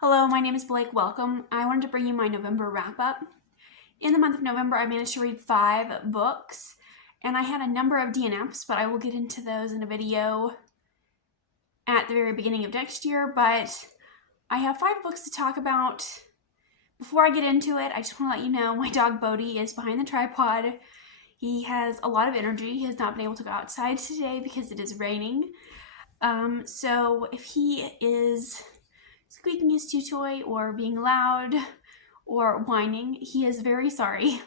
Hello, my name is Blake. Welcome. I wanted to bring you my November wrap up. In the month of November, I managed to read 5 books, and I had a number of DNFs, but I will get into those in a video at the very beginning of next year. But I have 5 books to talk about. Before I get into it, I just want to let you know my dog Bodhi is behind the tripod. He has a lot of energy. He has not been able to go outside today because it is raining. So if he is squeaking his chew toy or being loud or whining, he is very sorry.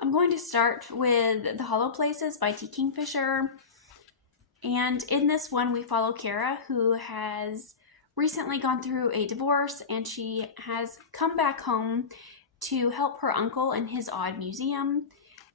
I'm going to start with The Hollow Places by T. Kingfisher. And in this one, we follow Kara, who has recently gone through a divorce, and she has come back home to help her uncle in his odd museum.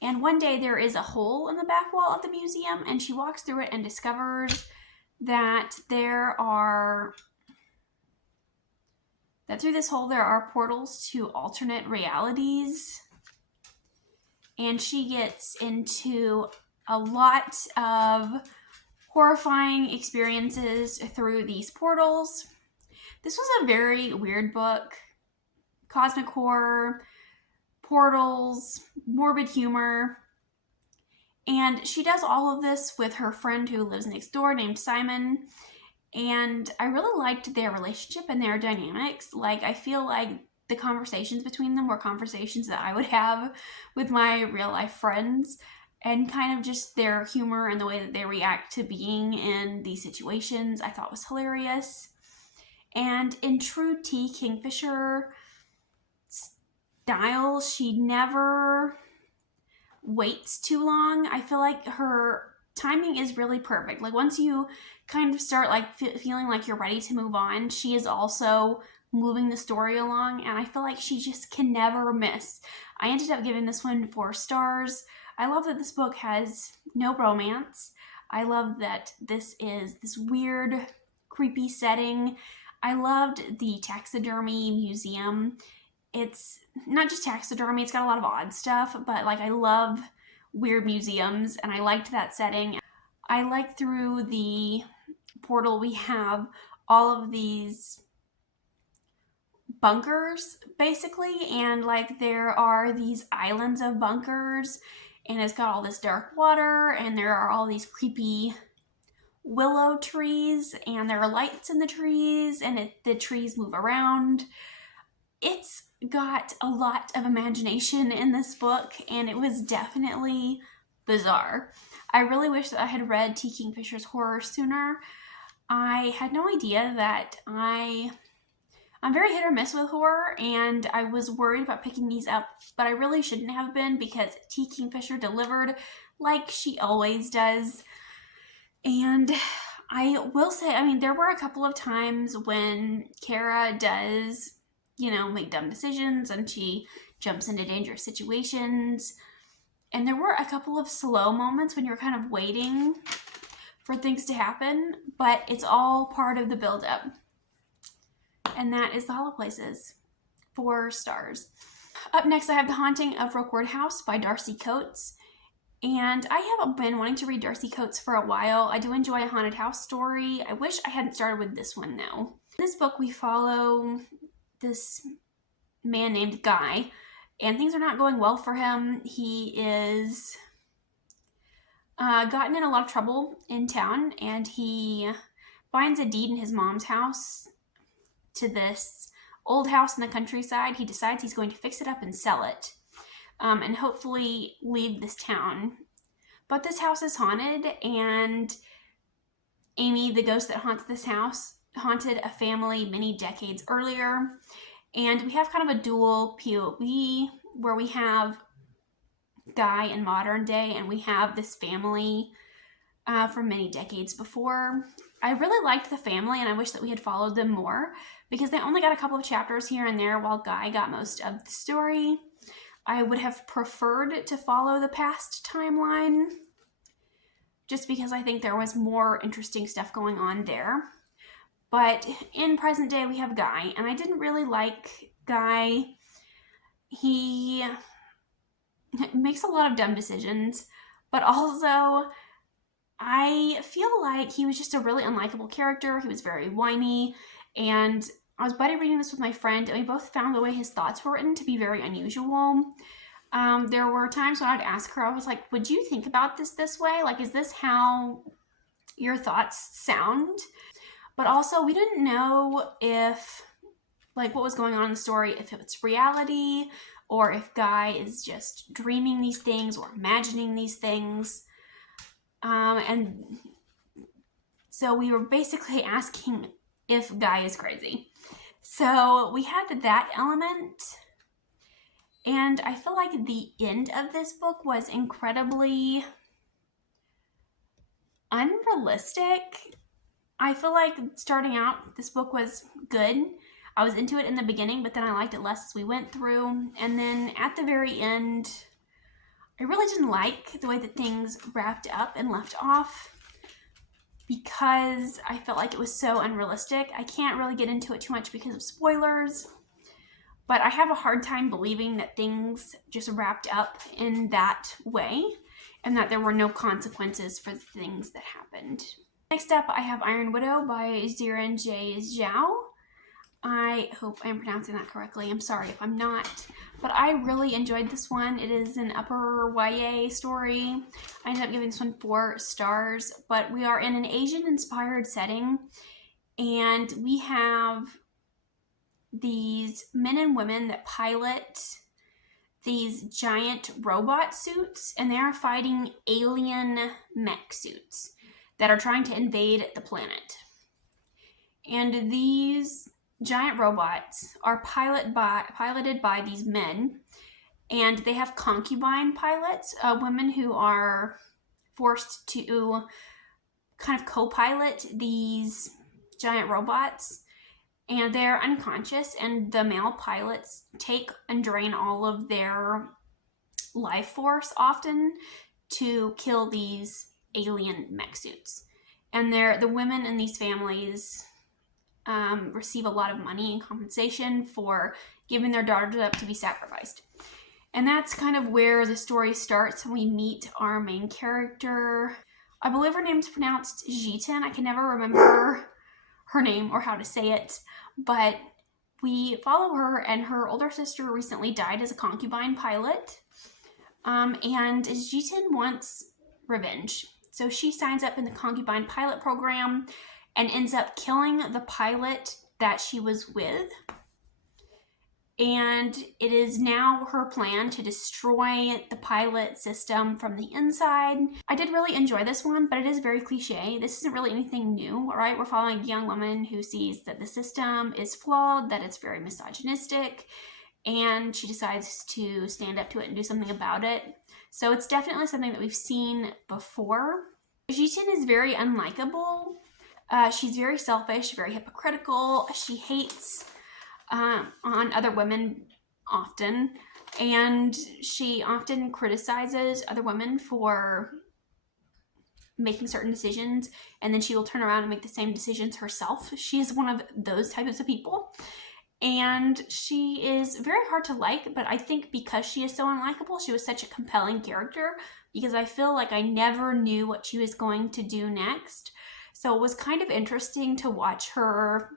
And one day there is a hole in the back wall of the museum, and she walks through it and discovers that through this hole there are portals to alternate realities. And she gets into a lot of horrifying experiences through these portals. This was a very weird book. Cosmic horror, portals, morbid humor. And she does all of this with her friend who lives next door named Simon. And I really liked their relationship and their dynamics. I feel like the conversations between them were conversations that I would have with my real life friends, and kind of just their humor and the way that they react to being in these situations I thought was hilarious. And in true T. Kingfisher style, she never waits too long. I feel like her timing is really perfect. Once you kind of start feeling like you're ready to move on, she is also moving the story along, and I feel like she just can never miss. I ended up giving this one 4 stars. I love that this book has no romance. I love that this is this weird, creepy setting. I loved the taxidermy museum. It's not just taxidermy, it's got a lot of odd stuff, but I love weird museums, and I liked that setting. I like through the portal we have all of these bunkers basically, and there are these islands of bunkers, and it's got all this dark water, and there are all these creepy willow trees, and there are lights in the trees, and the trees move around. It's got a lot of imagination in this book, and it was definitely bizarre. I really wish that I had read T. Kingfisher's horror sooner. I had no idea that I'm very hit or miss with horror, and I was worried about picking these up, but I really shouldn't have been, because T. Kingfisher delivered like she always does. And I will say, there were a couple of times when Kara does, make dumb decisions, and she jumps into dangerous situations. And there were a couple of slow moments when you're kind of waiting for things to happen, but it's all part of the build-up. And that is The Hollow Places. 4 stars. Up next, I have The Haunting of Rookward House by Darcy Coates. And I haven't been wanting to read Darcy Coates for a while. I do enjoy a haunted house story. I wish I hadn't started with this one, though. In this book, we follow this man named Guy, and things are not going well for him. He is gotten in a lot of trouble in town, and he finds a deed in his mom's house to this old house in the countryside. He decides he's going to fix it up and sell it, and hopefully leave this town. But this house is haunted, and Amy, the ghost that haunts this house, haunted a family many decades earlier. And we have kind of a dual POV where we have Guy in modern day, and we have this family from many decades before. I really liked the family, and I wish that we had followed them more, because they only got a couple of chapters here and there while Guy got most of the story. I would have preferred to follow the past timeline, just because I think there was more interesting stuff going on there. But in present day, we have Guy, and I didn't really like Guy. He makes a lot of dumb decisions, but also I feel like he was just a really unlikable character. He was very whiny, and I was buddy reading this with my friend, and we both found the way his thoughts were written to be very unusual. There were times when I'd ask her, I was like, would you think about this way? Like, is this how your thoughts sound? But also, we didn't know if, like, what was going on in the story, if it's reality or if Guy is just dreaming these things or imagining these things. And so we were basically asking if Guy is crazy. So we had that element. And I feel like the end of this book was incredibly unrealistic. I feel like starting out, this book was good. I was into it in the beginning, but then I liked it less as we went through. And then at the very end, I really didn't like the way that things wrapped up and left off because I felt like it was so unrealistic. I can't really get into it too much because of spoilers, but I have a hard time believing that things just wrapped up in that way and that there were no consequences for the things that happened. Next up, I have Iron Widow by Ziran J. Zhao. I hope I'm pronouncing that correctly. I'm sorry if I'm not. But I really enjoyed this one. It is an upper YA story. I ended up giving this one 4 stars. But we are in an Asian-inspired setting. And we have these men and women that pilot these giant robot suits. And they are fighting alien mech suits that are trying to invade the planet. And these giant robots are piloted by these men, and they have concubine pilots, women who are forced to kind of co-pilot these giant robots, and they're unconscious, and the male pilots take and drain all of their life force often to kill these alien mech suits. And the women in these families receive a lot of money in compensation for giving their daughters up to be sacrificed. And that's kind of where the story starts when we meet our main character. I believe her name's pronounced Jiten. I can never remember her name or how to say it, but we follow her, and her older sister recently died as a concubine pilot. And Jiten wants revenge. So she signs up in the concubine pilot program and ends up killing the pilot that she was with. And it is now her plan to destroy the pilot system from the inside. I did really enjoy this one, but it is very cliche. This isn't really anything new, right? We're following a young woman who sees that the system is flawed, that it's very misogynistic, and she decides to stand up to it and do something about it. So it's definitely something that we've seen before. Jiten is very unlikable. She's very selfish, very hypocritical. She hates on other women often, and she often criticizes other women for making certain decisions, and then she will turn around and make the same decisions herself. She is one of those types of people, and she is very hard to like, but I think because she is so unlikable, she was such a compelling character, because I feel like I never knew what she was going to do next. So it was kind of interesting to watch her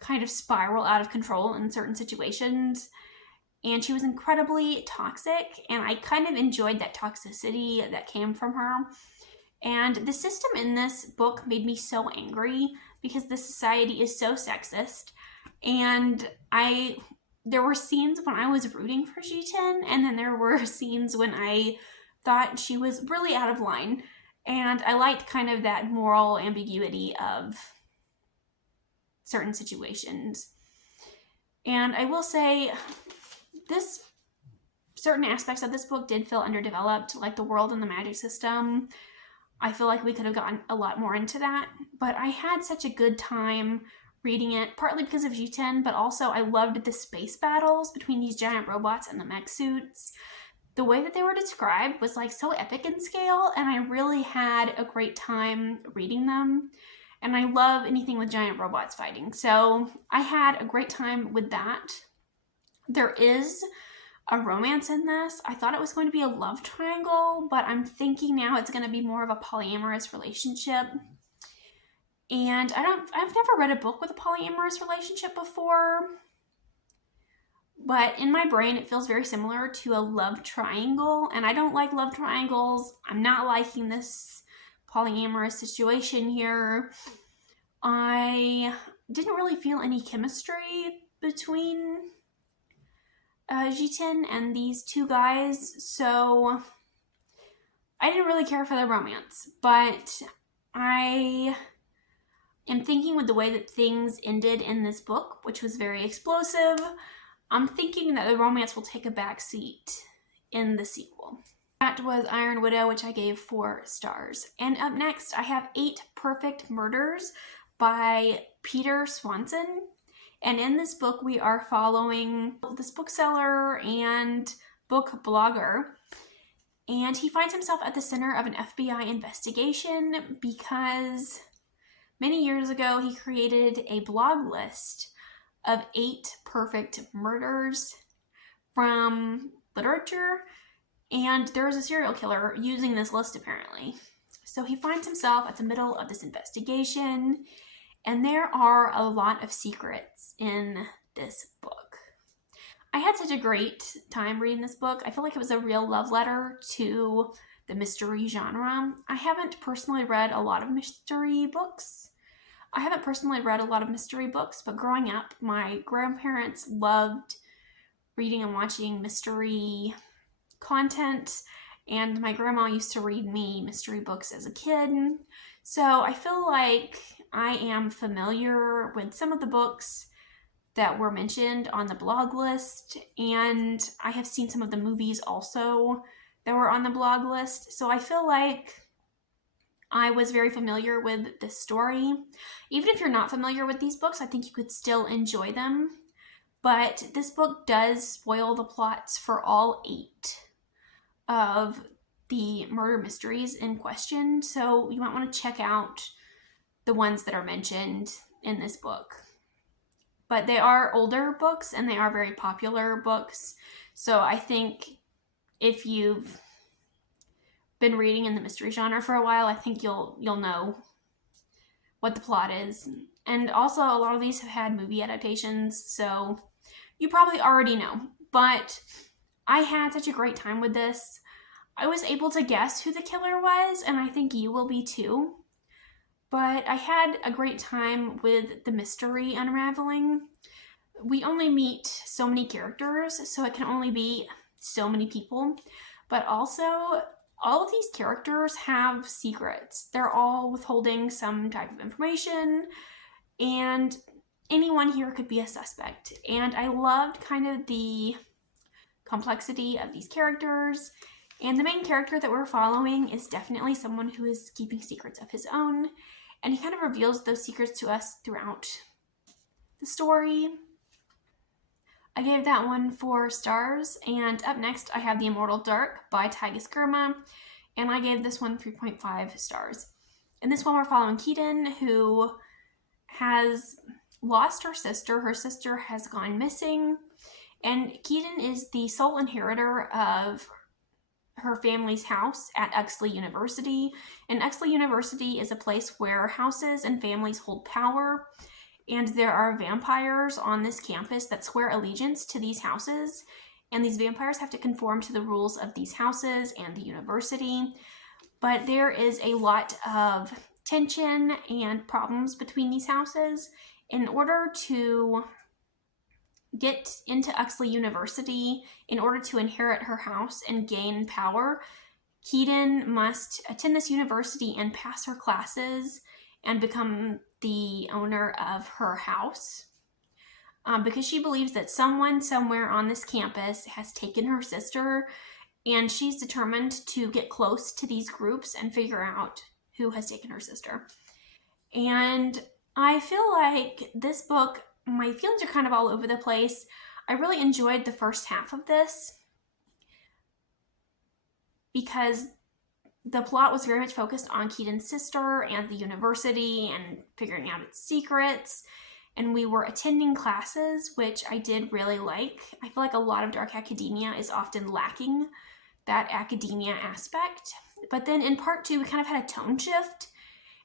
kind of spiral out of control in certain situations. And she was incredibly toxic, and I kind of enjoyed that toxicity that came from her. And the system in this book made me so angry because the society is so sexist. And there were scenes when I was rooting for Jiten, and then there were scenes when I thought she was really out of line. And I liked kind of that moral ambiguity of certain situations. And I will say, certain aspects of this book did feel underdeveloped, like the world and the magic system. I feel like we could have gotten a lot more into that, but I had such a good time reading it, partly because of Jiten, but also I loved the space battles between these giant robots and the mech suits. The way that they were described was like so epic in scale, and I really had a great time reading them. And I love anything with giant robots fighting. So I had a great time with that. There is a romance in this. I thought it was going to be a love triangle, but I'm thinking now it's going to be more of a polyamorous relationship. And I've never read a book with a polyamorous relationship before, but in my brain it feels very similar to a love triangle, and I don't like love triangles. I'm not liking this polyamorous situation here. I didn't really feel any chemistry between Jiten and these two guys, so I didn't really care for their romance, but I am thinking with the way that things ended in this book, which was very explosive, I'm thinking that the romance will take a back seat in the sequel. That was Iron Widow, which I gave 4 stars. And up next, I have 8 Perfect Murders by Peter Swanson. And in this book, we are following this bookseller and book blogger. And he finds himself at the center of an FBI investigation because many years ago, he created a blog list of 8 perfect murders from literature, and there is a serial killer using this list apparently. So he finds himself at the middle of this investigation, and there are a lot of secrets in this book. I had such a great time reading this book. I feel like it was a real love letter to the mystery genre. I haven't personally read a lot of mystery books, but growing up, my grandparents loved reading and watching mystery content, and my grandma used to read me mystery books as a kid. So I feel like I am familiar with some of the books that were mentioned on the blog list, and I have seen some of the movies also that were on the blog list. So I feel like I was very familiar with this story. Even if you're not familiar with these books, I think you could still enjoy them. But this book does spoil the plots for all 8 of the murder mysteries in question. So you might want to check out the ones that are mentioned in this book. But they are older books and they are very popular books. So I think if you've been reading in the mystery genre for a while, I think you'll know what the plot is. And also a lot of these have had movie adaptations, so you probably already know. But I had such a great time with this. I was able to guess who the killer was, and I think you will be too. But I had a great time with the mystery unraveling. We only meet so many characters, so it can only be so many people. But also, all of these characters have secrets. They're all withholding some type of information, and anyone here could be a suspect. And I loved kind of the complexity of these characters. And the main character that we're following is definitely someone who is keeping secrets of his own. And he kind of reveals those secrets to us throughout the story. I gave that one 4 stars. And up next, I have The Immortal Dark by Tigis Gurma. And I gave this one 3.5 stars. In this one, we're following Keaton, who has lost her sister. Her sister has gone missing. And Keaton is the sole inheritor of her family's house at Uxley University. And Uxley University is a place where houses and families hold power. And there are vampires on this campus that swear allegiance to these houses. And these vampires have to conform to the rules of these houses and the university. But there is a lot of tension and problems between these houses. In order to get into Uxley University, in order to inherit her house and gain power, Keaton must attend this university and pass her classes and become the owner of her house. Because she believes that someone somewhere on this campus has taken her sister, and she's determined to get close to these groups and figure out who has taken her sister. And I feel like this book, my feelings are kind of all over the place. I really enjoyed the first half of this because the plot was very much focused on Keaton's sister and the university and figuring out its secrets. And we were attending classes, which I did really like. I feel like a lot of dark academia is often lacking that academia aspect. But then in part 2, we kind of had a tone shift.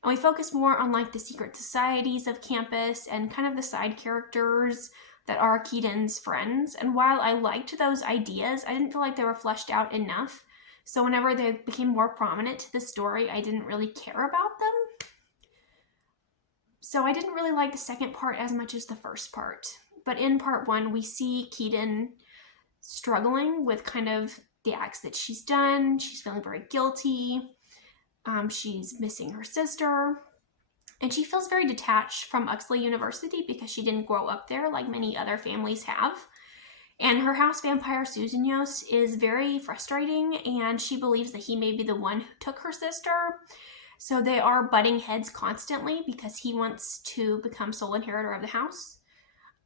And we focus more on like the secret societies of campus and kind of the side characters that are Keaton's friends. And while I liked those ideas, I didn't feel like they were fleshed out enough. So whenever they became more prominent to the story, I didn't really care about them. So I didn't really like the second part as much as the first part. But in part one, we see Keaton struggling with kind of the acts that she's done. She's feeling very guilty. She's missing her sister. And she feels very detached from Uxley University because she didn't grow up there like many other families have. And her house vampire, Susan Yost, is very frustrating, and she believes that he may be the one who took her sister. So they are butting heads constantly because he wants to become sole inheritor of the house.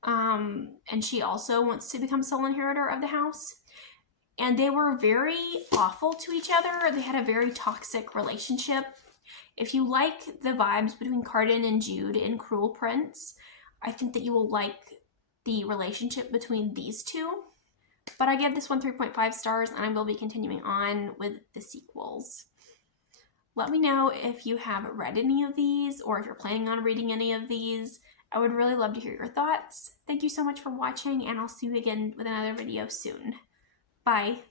And she also wants to become sole inheritor of the house. And they were very awful to each other. They had a very toxic relationship. If you like the vibes between Carden and Jude in Cruel Prince, I think that you will like the relationship between these two. But I give this one 3.5 stars, and I will be continuing on with the sequels. Let me know if you have read any of these or if you're planning on reading any of these. I would really love to hear your thoughts. Thank you so much for watching, and I'll see you again with another video soon. Bye.